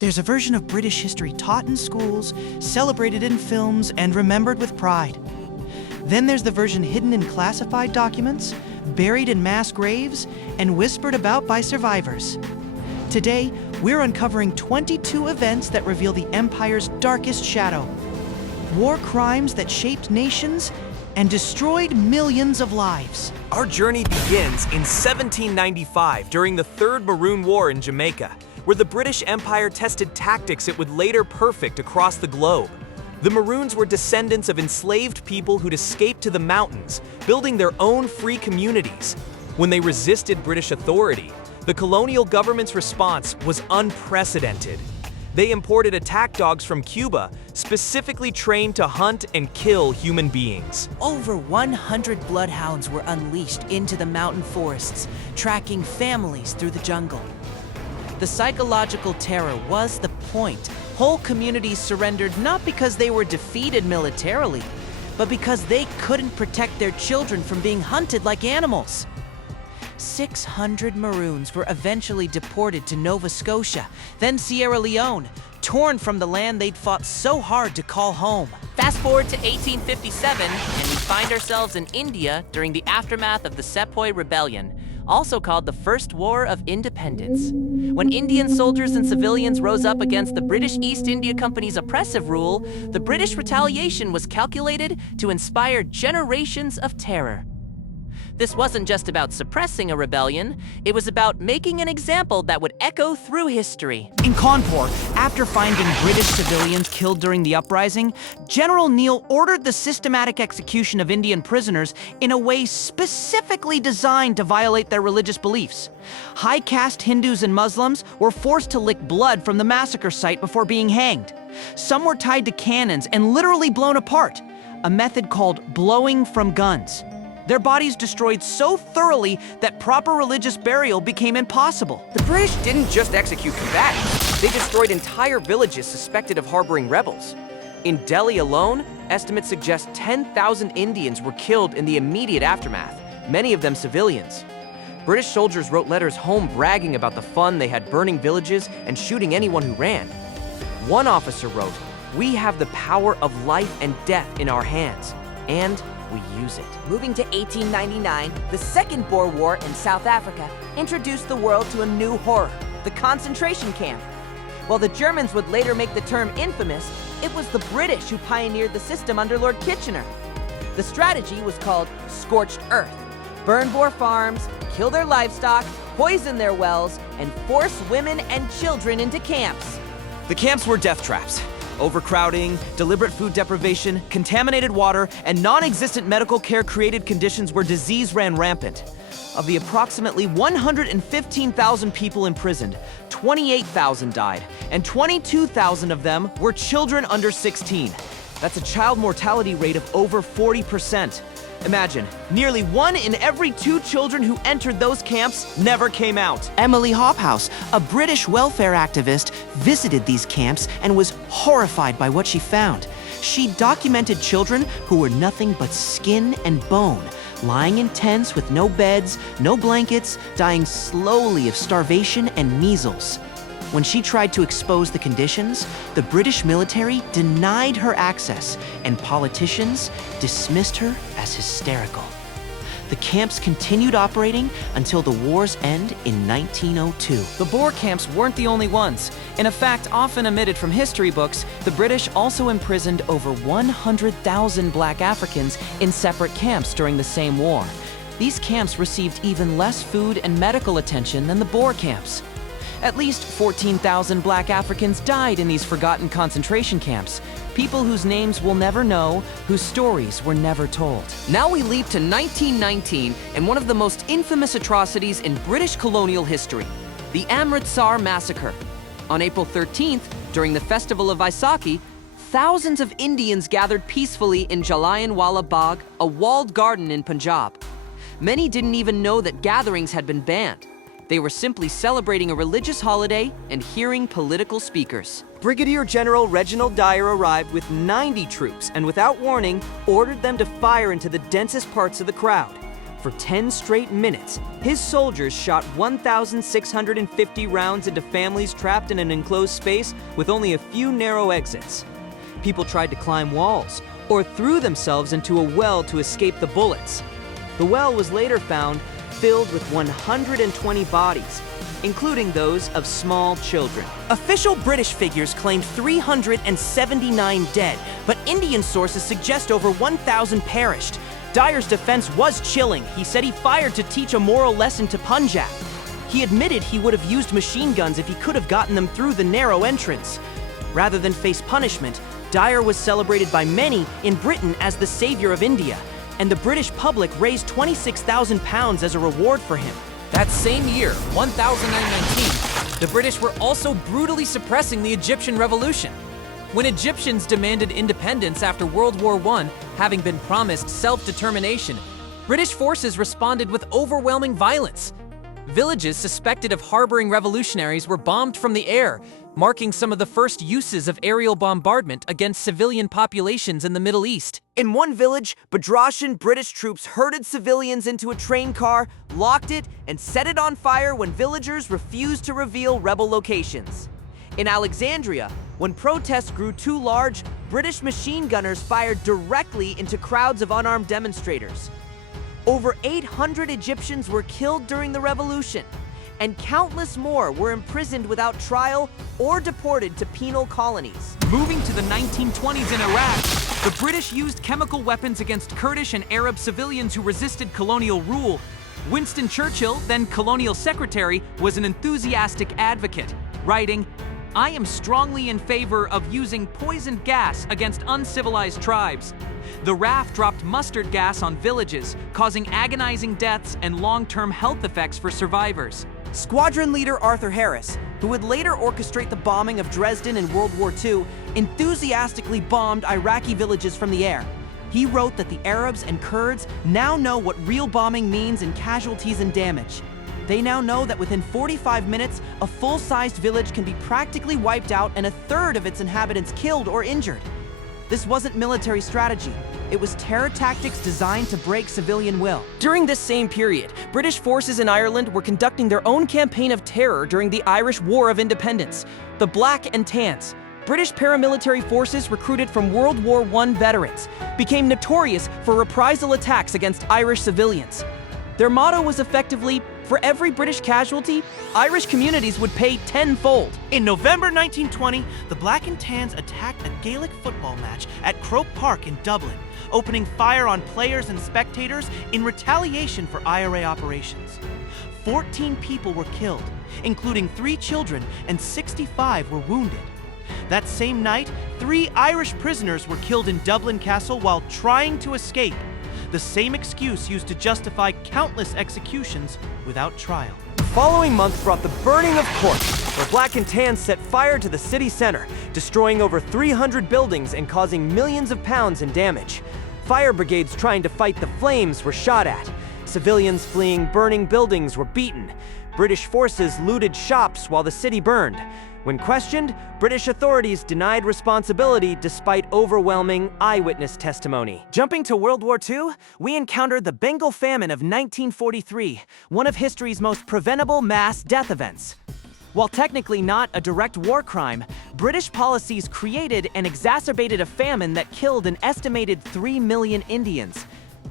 There's a version of British history taught in schools, celebrated in films, and remembered with pride. Then there's the version hidden in classified documents, buried in mass graves, and whispered about by survivors. Today, we're uncovering 22 events that reveal the Empire's darkest shadow. War crimes that shaped nations and destroyed millions of lives. Our journey begins in 1795 during the Third Maroon War in Jamaica, where the British Empire tested tactics it would later perfect across the globe. The Maroons were descendants of enslaved people who'd escaped to the mountains, building their own free communities. When they resisted British authority, the colonial government's response was unprecedented. They imported attack dogs from Cuba, specifically trained to hunt and kill human beings. Over 100 bloodhounds were unleashed into the mountain forests, tracking families through the jungle. The psychological terror was the point. Whole communities surrendered not because they were defeated militarily, but because they couldn't protect their children from being hunted like animals. 600 Maroons were eventually deported to Nova Scotia, then Sierra Leone, torn from the land they'd fought so hard to call home. Fast forward to 1857, and we find ourselves in India during the aftermath of the Sepoy Rebellion, also called the First War of Independence. When Indian soldiers and civilians rose up against the British East India Company's oppressive rule, the British retaliation was calculated to inspire generations of terror. This wasn't just about suppressing a rebellion, it was about making an example that would echo through history. In Kanpur, after finding British civilians killed during the uprising, General Neil ordered the systematic execution of Indian prisoners in a way specifically designed to violate their religious beliefs. High-caste Hindus and Muslims were forced to lick blood from the massacre site before being hanged. Some were tied to cannons and literally blown apart, a method called blowing from guns. Their bodies destroyed so thoroughly that proper religious burial became impossible. The British didn't just execute combatants, they destroyed entire villages suspected of harboring rebels. In Delhi alone, estimates suggest 10,000 Indians were killed in the immediate aftermath, many of them civilians. British soldiers wrote letters home bragging about the fun they had burning villages and shooting anyone who ran. One officer wrote, "We have the power of life and death in our hands, and we use it." Moving to 1899, the Second Boer War in South Africa introduced the world to a new horror, the concentration camp. While the Germans would later make the term infamous, it was the British who pioneered the system under Lord Kitchener. The strategy was called scorched earth. Burn Boer farms, kill their livestock, poison their wells, and force women and children into camps. The camps were death traps. Overcrowding, deliberate food deprivation, contaminated water, and non-existent medical care created conditions where disease ran rampant. Of the approximately 115,000 people imprisoned, 28,000 died, and 22,000 of them were children under 16. That's a child mortality rate of over 40%. Imagine, nearly 1 in every 2 children who entered those camps never came out. Emily Hobhouse, a British welfare activist, visited these camps and was horrified by what she found. She documented children who were nothing but skin and bone, lying in tents with no beds, no blankets, dying slowly of starvation and measles. When she tried to expose the conditions, the British military denied her access, and politicians dismissed her as hysterical. The camps continued operating until the war's end in 1902. The Boer camps weren't the only ones. In a fact often omitted from history books, the British also imprisoned over 100,000 black Africans in separate camps during the same war. These camps received even less food and medical attention than the Boer camps. At least 14,000 black Africans died in these forgotten concentration camps, people whose names we'll never know, whose stories were never told. Now we leap to 1919 and one of the most infamous atrocities in British colonial history, the Amritsar Massacre. On April 13th, during the festival of Vaisakhi, thousands of Indians gathered peacefully in Jallianwala Bagh, a walled garden in Punjab. Many didn't even know that gatherings had been banned. They were simply celebrating a religious holiday and hearing political speakers. Brigadier General Reginald Dyer arrived with 90 troops and without warning, ordered them to fire into the densest parts of the crowd. For 10 straight minutes, his soldiers shot 1,650 rounds into families trapped in an enclosed space with only a few narrow exits. People tried to climb walls or threw themselves into a well to escape the bullets. The well was later found filled with 120 bodies, including those of small children. Official British figures claimed 379 dead, but Indian sources suggest over 1,000 perished. Dyer's defense was chilling. He said he fired to teach a moral lesson to Punjab. He admitted he would have used machine guns if he could have gotten them through the narrow entrance. Rather than face punishment, Dyer was celebrated by many in Britain as the savior of India, and the British public raised £26,000 as a reward for him. That same year, 1919, the British were also brutally suppressing the Egyptian Revolution. When Egyptians demanded independence after World War I, having been promised self-determination, British forces responded with overwhelming violence. Villages suspected of harboring revolutionaries were bombed from the air, marking some of the first uses of aerial bombardment against civilian populations in the Middle East. In one village, Badrashan British troops herded civilians into a train car, locked it, and set it on fire when villagers refused to reveal rebel locations. In Alexandria, when protests grew too large, British machine gunners fired directly into crowds of unarmed demonstrators. Over 800 Egyptians were killed during the revolution, and countless more were imprisoned without trial or deported to penal colonies. Moving to the 1920s in Iraq, the British used chemical weapons against Kurdish and Arab civilians who resisted colonial rule. Winston Churchill, then colonial secretary, was an enthusiastic advocate, writing, "I am strongly in favor of using poisoned gas against uncivilized tribes." The RAF dropped mustard gas on villages, causing agonizing deaths and long-term health effects for survivors. Squadron leader Arthur Harris, who would later orchestrate the bombing of Dresden in World War II, enthusiastically bombed Iraqi villages from the air. He wrote that the Arabs and Kurds now know what real bombing means in casualties and damage. They now know that within 45 minutes, a full-sized village can be practically wiped out and a third of its inhabitants killed or injured. This wasn't military strategy. It was terror tactics designed to break civilian will. During this same period, British forces in Ireland were conducting their own campaign of terror during the Irish War of Independence, the Black and Tans. British paramilitary forces recruited from World War I veterans became notorious for reprisal attacks against Irish civilians. Their motto was effectively, for every British casualty, Irish communities would pay tenfold. In November 1920, the Black and Tans attacked a Gaelic football match at Croke Park in Dublin, opening fire on players and spectators in retaliation for IRA operations. 14 people were killed, including 3 children, and 65 were wounded. That same night, 3 Irish prisoners were killed in Dublin Castle while trying to escape. The same excuse used to justify countless executions without trial. The following month brought the burning of Cork, where Black and Tans set fire to the city center, destroying over 300 buildings and causing millions of pounds in damage. Fire brigades trying to fight the flames were shot at. Civilians fleeing burning buildings were beaten. British forces looted shops while the city burned. When questioned, British authorities denied responsibility despite overwhelming eyewitness testimony. Jumping to World War II, we encountered the Bengal famine of 1943, one of history's most preventable mass death events. While technically not a direct war crime, British policies created and exacerbated a famine that killed an estimated 3 million Indians.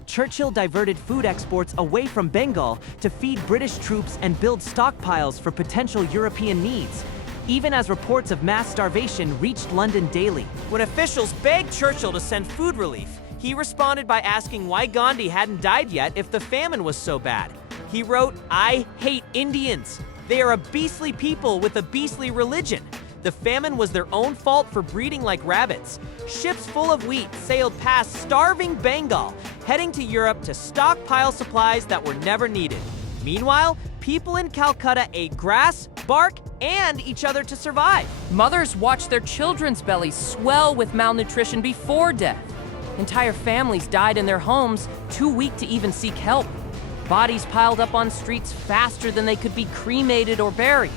Churchill diverted food exports away from Bengal to feed British troops and build stockpiles for potential European needs, even as reports of mass starvation reached London daily. When officials begged Churchill to send food relief, he responded by asking why Gandhi hadn't died yet if the famine was so bad. He wrote, "I hate Indians. They are a beastly people with a beastly religion. The famine was their own fault for breeding like rabbits." Ships full of wheat sailed past starving Bengal, heading to Europe to stockpile supplies that were never needed. Meanwhile, people in Calcutta ate grass, bark, and each other to survive. Mothers watched their children's bellies swell with malnutrition before death. Entire families died in their homes, too weak to even seek help. Bodies piled up on streets faster than they could be cremated or buried.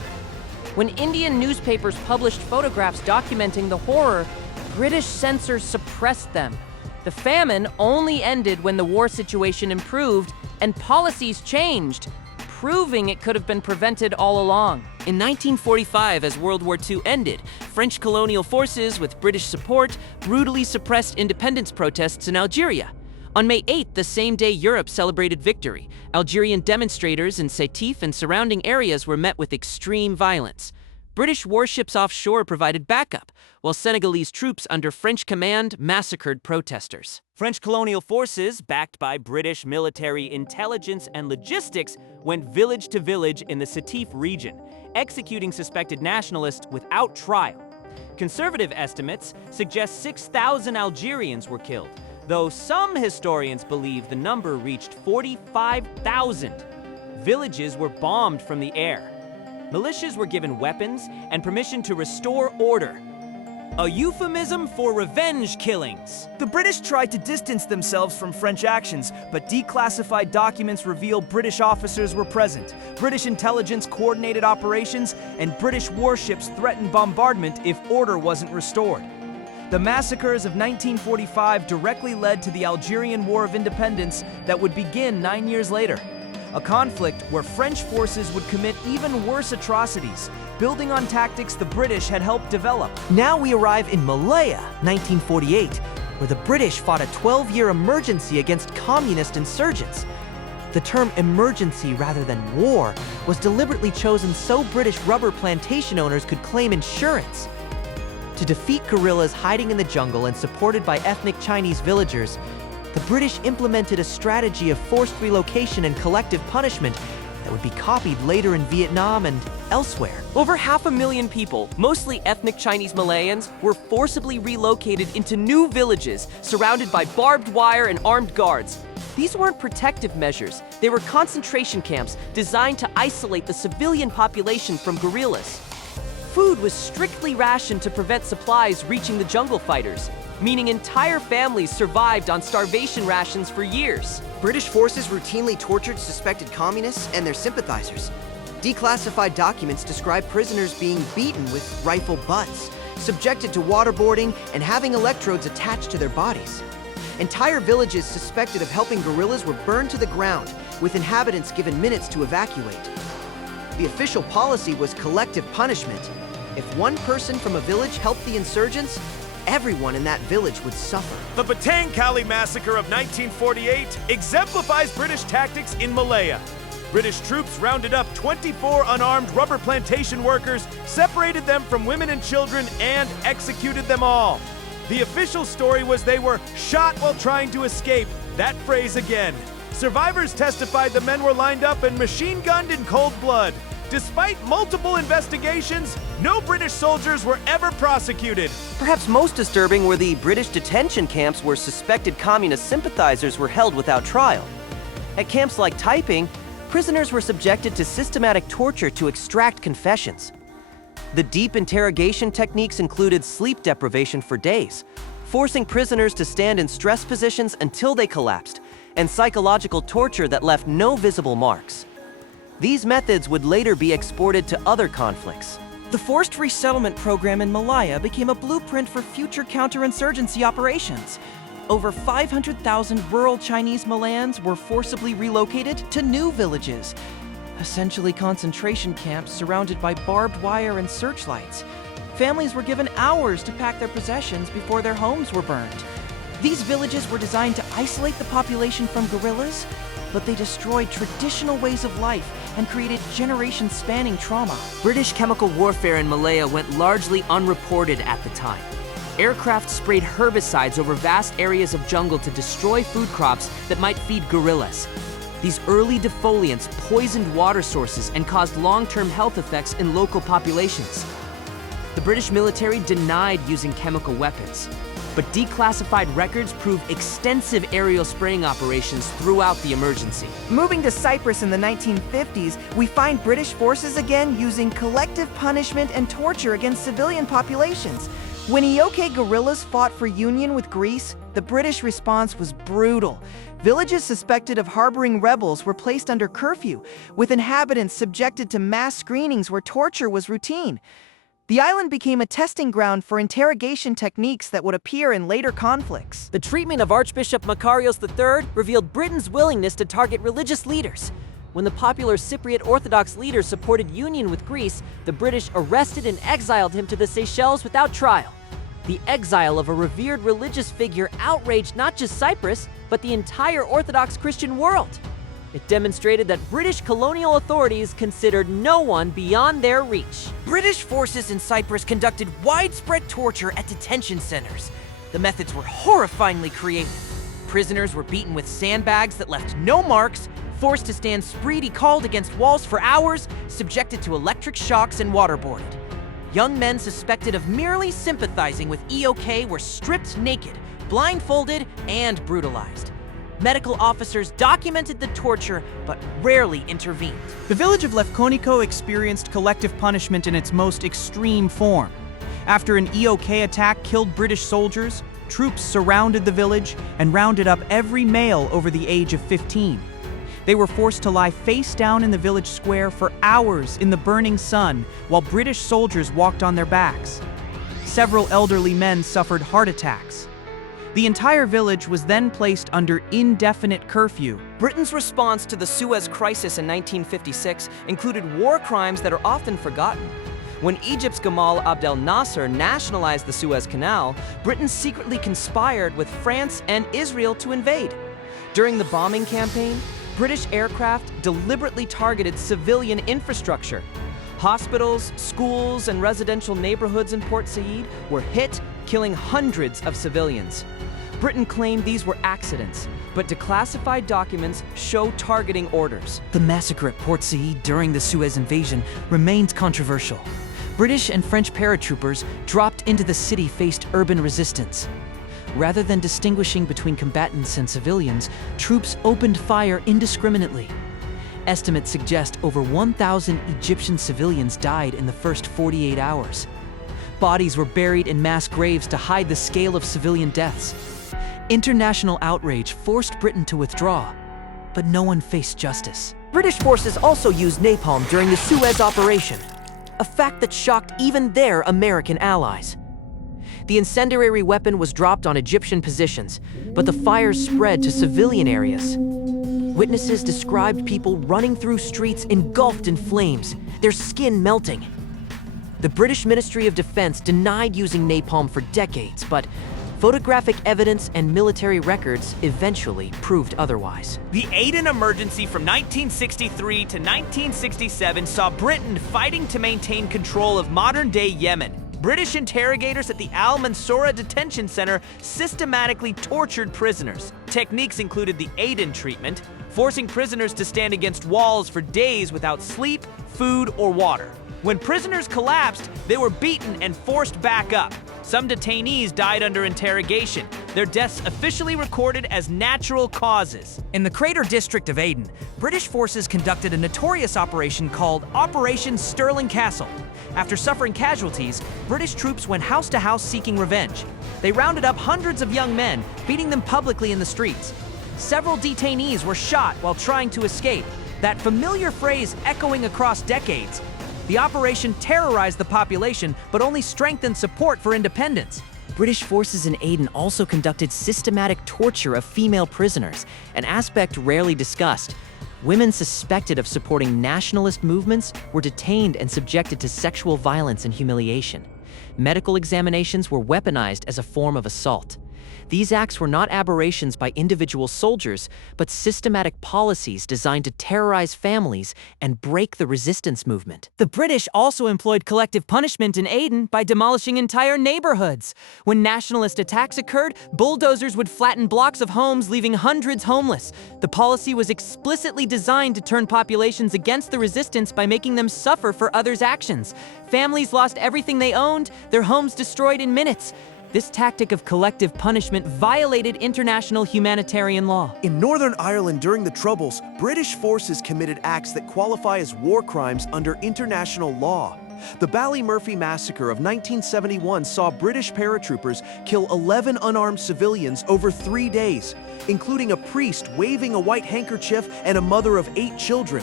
When Indian newspapers published photographs documenting the horror, British censors suppressed them. The famine only ended when the war situation improved and policies changed, proving it could have been prevented all along. In 1945, as World War II ended, French colonial forces, with British support, brutally suppressed independence protests in Algeria. On May 8th, the same day Europe celebrated victory, Algerian demonstrators in Sétif and surrounding areas were met with extreme violence. British warships offshore provided backup, while Senegalese troops under French command massacred protesters. French colonial forces, backed by British military intelligence and logistics, went village to village in the Sétif region, executing suspected nationalists without trial. Conservative estimates suggest 6,000 Algerians were killed, though some historians believe the number reached 45,000. Villages were bombed from the air. Militias were given weapons and permission to restore order. A euphemism for revenge killings. The British tried to distance themselves from French actions, but declassified documents reveal British officers were present. British intelligence coordinated operations, and British warships threatened bombardment if order wasn't restored. The massacres of 1945 directly led to the Algerian War of Independence that would begin 9 years later. A conflict where French forces would commit even worse atrocities, building on tactics the British had helped develop. Now we arrive in Malaya, 1948, where the British fought a 12-year emergency against communist insurgents. The term emergency rather than war was deliberately chosen so British rubber plantation owners could claim insurance. To defeat guerrillas hiding in the jungle and supported by ethnic Chinese villagers, the British implemented a strategy of forced relocation and collective punishment that would be copied later in Vietnam and elsewhere. Over 500,000 people, mostly ethnic Chinese Malayans, were forcibly relocated into new villages surrounded by barbed wire and armed guards. These weren't protective measures. They were concentration camps designed to isolate the civilian population from guerrillas. Food was strictly rationed to prevent supplies reaching the jungle fighters, meaning entire families survived on starvation rations for years. British forces routinely tortured suspected communists and their sympathizers. Declassified documents describe prisoners being beaten with rifle butts, subjected to waterboarding, and having electrodes attached to their bodies. Entire villages suspected of helping guerrillas were burned to the ground, with inhabitants given minutes to evacuate. The official policy was collective punishment. If one person from a village helped the insurgents, everyone in that village would suffer. The Batang Kali Massacre of 1948 exemplifies British tactics in Malaya. British troops rounded up 24 unarmed rubber plantation workers, separated them from women and children, and executed them all. The official story was they were shot while trying to escape. That phrase again. Survivors testified the men were lined up and machine-gunned in cold blood. Despite multiple investigations, no British soldiers were ever prosecuted. Perhaps most disturbing were the British detention camps where suspected communist sympathizers were held without trial. At camps like Taiping, prisoners were subjected to systematic torture to extract confessions. The deep interrogation techniques included sleep deprivation for days, forcing prisoners to stand in stress positions until they collapsed, and psychological torture that left no visible marks. These methods would later be exported to other conflicts. The forced resettlement program in Malaya became a blueprint for future counterinsurgency operations. Over 500,000 rural Chinese Malayans were forcibly relocated to new villages, essentially concentration camps surrounded by barbed wire and searchlights. Families were given hours to pack their possessions before their homes were burned. These villages were designed to isolate the population from guerrillas, but they destroyed traditional ways of life and created generation-spanning trauma. British chemical warfare in Malaya went largely unreported at the time. Aircraft sprayed herbicides over vast areas of jungle to destroy food crops that might feed guerrillas. These early defoliants poisoned water sources and caused long-term health effects in local populations. The British military denied using chemical weapons, but declassified records prove extensive aerial spraying operations throughout the emergency. Moving to Cyprus in the 1950s, we find British forces again using collective punishment and torture against civilian populations. When Ioke guerrillas fought for union with Greece, the British response was brutal. Villages suspected of harboring rebels were placed under curfew, with inhabitants subjected to mass screenings where torture was routine. The island became a testing ground for interrogation techniques that would appear in later conflicts. The treatment of Archbishop Makarios III revealed Britain's willingness to target religious leaders. When the popular Cypriot Orthodox leader supported union with Greece, the British arrested and exiled him to the Seychelles without trial. The exile of a revered religious figure outraged not just Cyprus, but the entire Orthodox Christian world. It demonstrated that British colonial authorities considered no one beyond their reach. British forces in Cyprus conducted widespread torture at detention centers. The methods were horrifyingly creative. Prisoners were beaten with sandbags that left no marks, forced to stand spree-called against walls for hours, subjected to electric shocks and waterboarded. Young men suspected of merely sympathizing with EOK were stripped naked, blindfolded, and brutalized. Medical officers documented the torture, but rarely intervened. The village of Lefkoniko experienced collective punishment in its most extreme form. After an EOK attack killed British soldiers, troops surrounded the village and rounded up every male over the age of 15. They were forced to lie face down in the village square for hours in the burning sun while British soldiers walked on their backs. Several elderly men suffered heart attacks. The entire village was then placed under indefinite curfew. Britain's response to the Suez Crisis in 1956 included war crimes that are often forgotten. When Egypt's Gamal Abdel Nasser nationalized the Suez Canal, Britain secretly conspired with France and Israel to invade. During the bombing campaign, British aircraft deliberately targeted civilian infrastructure. Hospitals, schools, and residential neighborhoods in Port Said were hit, killing hundreds of civilians. Britain claimed these were accidents, but declassified documents show targeting orders. The massacre at Port Said during the Suez invasion remains controversial. British and French paratroopers dropped into the city faced urban resistance. Rather than distinguishing between combatants and civilians, troops opened fire indiscriminately. Estimates suggest over 1,000 Egyptian civilians died in the first 48 hours. Bodies were buried in mass graves to hide the scale of civilian deaths. International outrage forced Britain to withdraw, but no one faced justice. British forces also used napalm during the Suez operation, a fact that shocked even their American allies. The incendiary weapon was dropped on Egyptian positions, but the fires spread to civilian areas. Witnesses described people running through streets engulfed in flames, their skin melting. The British Ministry of Defense denied using napalm for decades, but photographic evidence and military records eventually proved otherwise. The Aden Emergency from 1963 to 1967 saw Britain fighting to maintain control of modern-day Yemen. British interrogators at the Al Mansoura detention center systematically tortured prisoners. Techniques included the Aden treatment, forcing prisoners to stand against walls for days without sleep, food, or water. When prisoners collapsed, they were beaten and forced back up. Some detainees died under interrogation, their deaths officially recorded as natural causes. In the Crater District of Aden, British forces conducted a notorious operation called Operation Stirling Castle. After suffering casualties, British troops went house to house seeking revenge. They rounded up hundreds of young men, beating them publicly in the streets. Several detainees were shot while trying to escape, that familiar phrase echoing across decades. The operation terrorized the population, but only strengthened support for independence. British forces in Aden also conducted systematic torture of female prisoners, an aspect rarely discussed. Women suspected of supporting nationalist movements were detained and subjected to sexual violence and humiliation. Medical examinations were weaponized as a form of assault. These acts were not aberrations by individual soldiers, but systematic policies designed to terrorize families and break the resistance movement. The British also employed collective punishment in Aden by demolishing entire neighborhoods. When nationalist attacks occurred, bulldozers would flatten blocks of homes, leaving hundreds homeless. The policy was explicitly designed to turn populations against the resistance by making them suffer for others' actions. Families lost everything they owned, their homes destroyed in minutes. This tactic of collective punishment violated international humanitarian law. In Northern Ireland during the Troubles, British forces committed acts that qualify as war crimes under international law. The Ballymurphy Massacre of 1971 saw British paratroopers kill 11 unarmed civilians over 3 days, including a priest waving a white handkerchief and a mother of 8 children.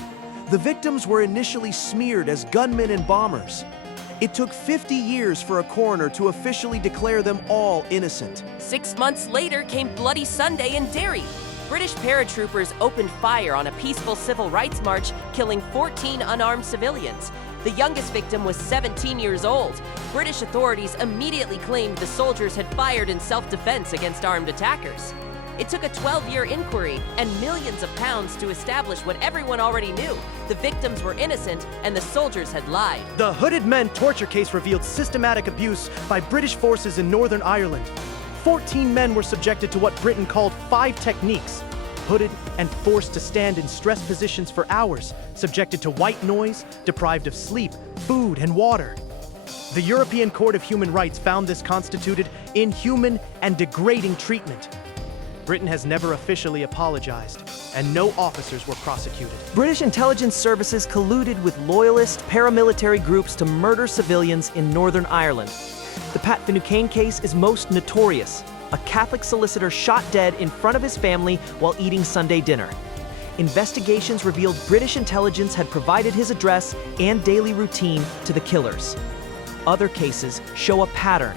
The victims were initially smeared as gunmen and bombers. It took 50 years for a coroner to officially declare them all innocent. 6 months later came Bloody Sunday in Derry. British paratroopers opened fire on a peaceful civil rights march, killing 14 unarmed civilians. The youngest victim was 17 years old. British authorities immediately claimed the soldiers had fired in self-defense against armed attackers. It took a 12-year inquiry and millions of pounds to establish what everyone already knew. The victims were innocent and the soldiers had lied. The Hooded Men torture case revealed systematic abuse by British forces in Northern Ireland. 14 men were subjected to what Britain called 5 techniques. Hooded and forced to stand in stress positions for hours, subjected to white noise, deprived of sleep, food, and water. The European Court of Human Rights found this constituted inhuman and degrading treatment. Britain has never officially apologized, and no officers were prosecuted. British intelligence services colluded with loyalist paramilitary groups to murder civilians in Northern Ireland. The Pat Finucane case is most notorious. A Catholic solicitor shot dead in front of his family while eating Sunday dinner. Investigations revealed British intelligence had provided his address and daily routine to the killers. Other cases show a pattern.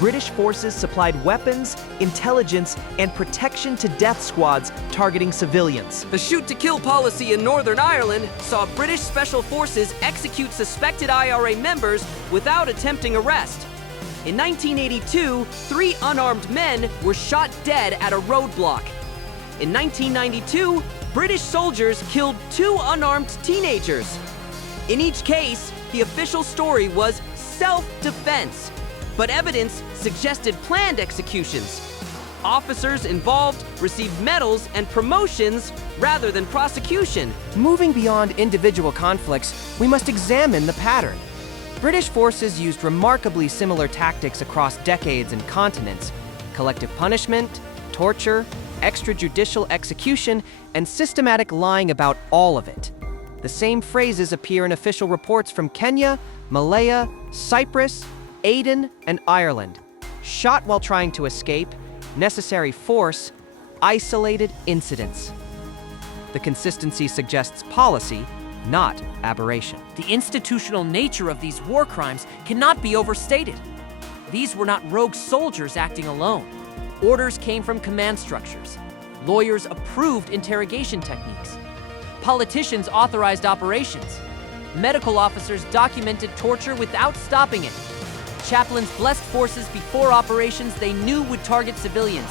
British forces supplied weapons, intelligence, and protection to death squads targeting civilians. The shoot-to-kill policy in Northern Ireland saw British special forces execute suspected IRA members without attempting arrest. In 1982, 3 unarmed men were shot dead at a roadblock. In 1992, British soldiers killed 2 unarmed teenagers. In each case, the official story was self-defense, but evidence suggested planned executions. Officers involved received medals and promotions rather than prosecution. Moving beyond individual conflicts, we must examine the pattern. British forces used remarkably similar tactics across decades and continents: collective punishment, torture, extrajudicial execution, and systematic lying about all of it. The same phrases appear in official reports from Kenya, Malaya, Cyprus, Aden, and Ireland. Shot while trying to escape, necessary force, isolated incidents. The consistency suggests policy, not aberration. The institutional nature of these war crimes cannot be overstated. These were not rogue soldiers acting alone. Orders came from command structures. Lawyers approved interrogation techniques. Politicians authorized operations. Medical officers documented torture without stopping it. Chaplains blessed forces before operations they knew would target civilians.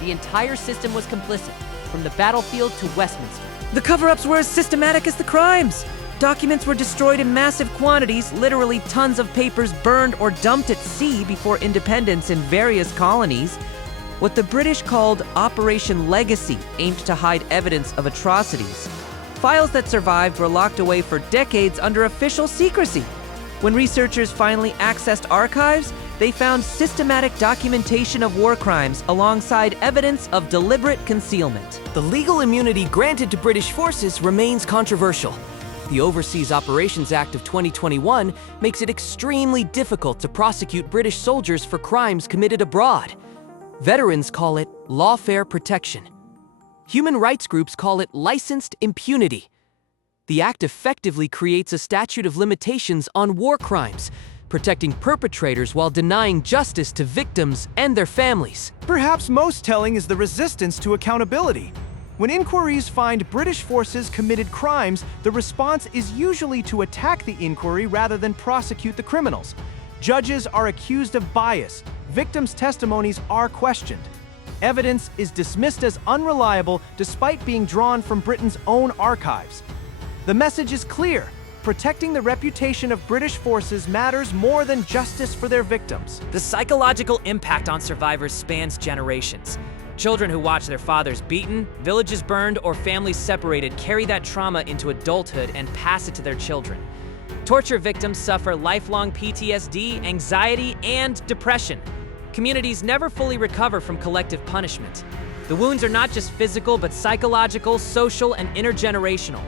The entire system was complicit, from the battlefield to Westminster. The cover-ups were as systematic as the crimes. Documents were destroyed in massive quantities, literally tons of papers burned or dumped at sea before independence in various colonies. What the British called Operation Legacy aimed to hide evidence of atrocities. Files that survived were locked away for decades under official secrecy. When researchers finally accessed archives, they found systematic documentation of war crimes alongside evidence of deliberate concealment. The legal immunity granted to British forces remains controversial. The Overseas Operations Act of 2021 makes it extremely difficult to prosecute British soldiers for crimes committed abroad. Veterans call it lawfare protection. Human rights groups call it licensed impunity. The act effectively creates a statute of limitations on war crimes, protecting perpetrators while denying justice to victims and their families. Perhaps most telling is the resistance to accountability. When inquiries find British forces committed crimes, the response is usually to attack the inquiry rather than prosecute the criminals. Judges are accused of bias. Victims' testimonies are questioned. Evidence is dismissed as unreliable despite being drawn from Britain's own archives. The message is clear. Protecting the reputation of British forces matters more than justice for their victims. The psychological impact on survivors spans generations. Children who watch their fathers beaten, villages burned, or families separated carry that trauma into adulthood and pass it to their children. Torture victims suffer lifelong PTSD, anxiety, and depression. Communities never fully recover from collective punishment. The wounds are not just physical, but psychological, social, and intergenerational.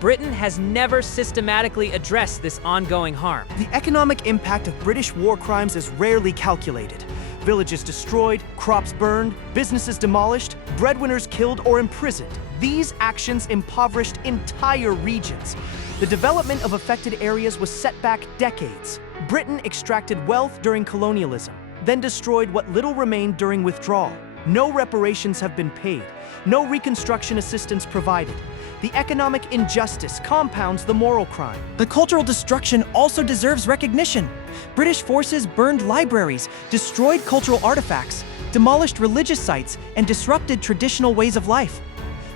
Britain has never systematically addressed this ongoing harm. The economic impact of British war crimes is rarely calculated. Villages destroyed, crops burned, businesses demolished, breadwinners killed or imprisoned. These actions impoverished entire regions. The development of affected areas was set back decades. Britain extracted wealth during colonialism, then destroyed what little remained during withdrawal. No reparations have been paid. No reconstruction assistance provided. The economic injustice compounds the moral crime. The cultural destruction also deserves recognition. British forces burned libraries, destroyed cultural artifacts, demolished religious sites, and disrupted traditional ways of life.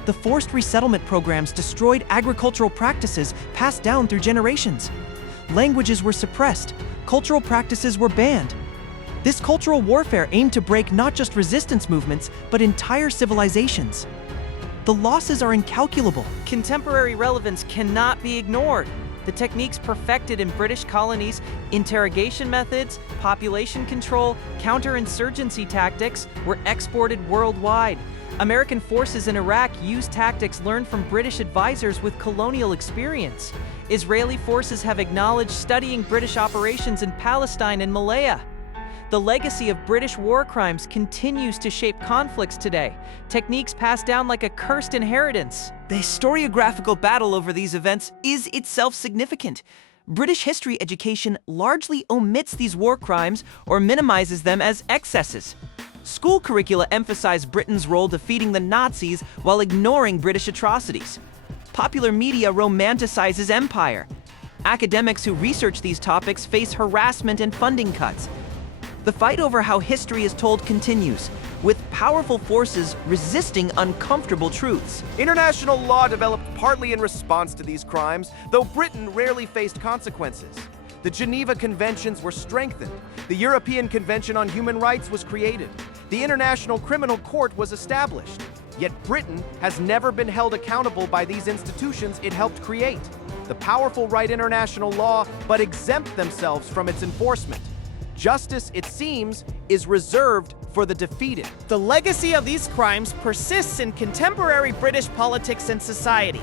The forced resettlement programs destroyed agricultural practices passed down through generations. Languages were suppressed. Cultural practices were banned. This cultural warfare aimed to break not just resistance movements, but entire civilizations. The losses are incalculable. Contemporary relevance cannot be ignored. The techniques perfected in British colonies, interrogation methods, population control, counterinsurgency tactics, were exported worldwide. American forces in Iraq used tactics learned from British advisors with colonial experience. Israeli forces have acknowledged studying British operations in Palestine and Malaya. The legacy of British war crimes continues to shape conflicts today, techniques passed down like a cursed inheritance. The historiographical battle over these events is itself significant. British history education largely omits these war crimes or minimizes them as excesses. School curricula emphasize Britain's role defeating the Nazis while ignoring British atrocities. Popular media romanticizes empire. Academics who research these topics face harassment and funding cuts. The fight over how history is told continues, with powerful forces resisting uncomfortable truths. International law developed partly in response to these crimes, though Britain rarely faced consequences. The Geneva Conventions were strengthened. The European Convention on Human Rights was created. The International Criminal Court was established. Yet Britain has never been held accountable by these institutions it helped create. The powerful write international law, but exempt themselves from its enforcement. Justice, it seems, is reserved for the defeated. The legacy of these crimes persists in contemporary British politics and society.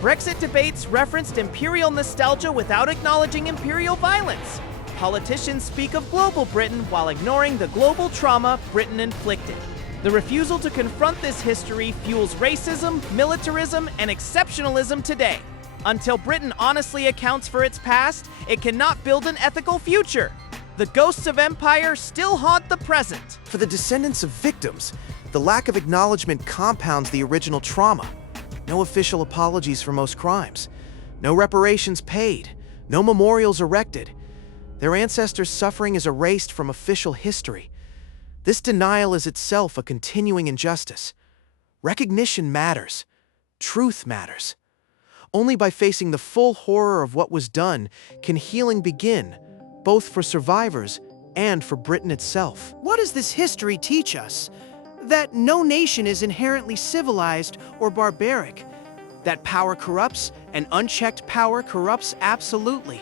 Brexit debates referenced imperial nostalgia without acknowledging imperial violence. Politicians speak of global Britain while ignoring the global trauma Britain inflicted. The refusal to confront this history fuels racism, militarism, and exceptionalism today. Until Britain honestly accounts for its past, it cannot build an ethical future. The ghosts of empire still haunt the present. For the descendants of victims, the lack of acknowledgement compounds the original trauma. No official apologies for most crimes. No reparations paid. No memorials erected. Their ancestors' suffering is erased from official history. This denial is itself a continuing injustice. Recognition matters. Truth matters. Only by facing the full horror of what was done can healing begin, both for survivors and for Britain itself. What does this history teach us? That no nation is inherently civilized or barbaric. That power corrupts, and unchecked power corrupts absolutely.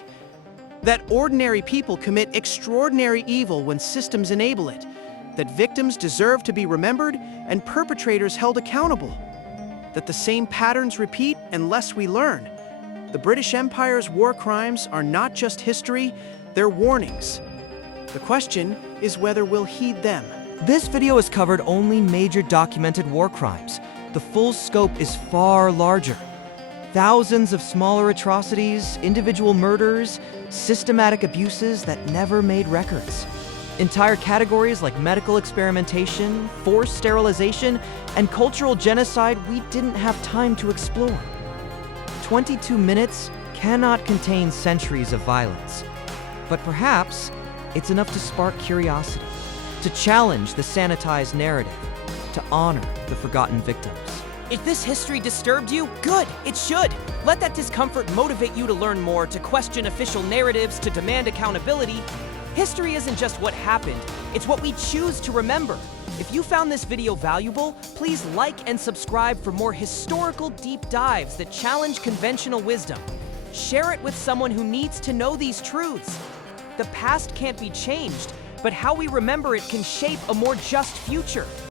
That ordinary people commit extraordinary evil when systems enable it. That victims deserve to be remembered and perpetrators held accountable. That the same patterns repeat unless we learn. The British Empire's war crimes are not just history, they're warnings. The question is whether we'll heed them. This video has covered only major documented war crimes. The full scope is far larger. Thousands of smaller atrocities, individual murders, systematic abuses that never made records. Entire categories like medical experimentation, forced sterilization, and cultural genocide we didn't have time to explore. 22 minutes cannot contain centuries of violence. But perhaps it's enough to spark curiosity, to challenge the sanitized narrative, to honor the forgotten victims. If this history disturbed you, good, it should. Let that discomfort motivate you to learn more, to question official narratives, to demand accountability. History isn't just what happened, it's what we choose to remember. If you found this video valuable, please like and subscribe for more historical deep dives that challenge conventional wisdom. Share it with someone who needs to know these truths. The past can't be changed, but how we remember it can shape a more just future.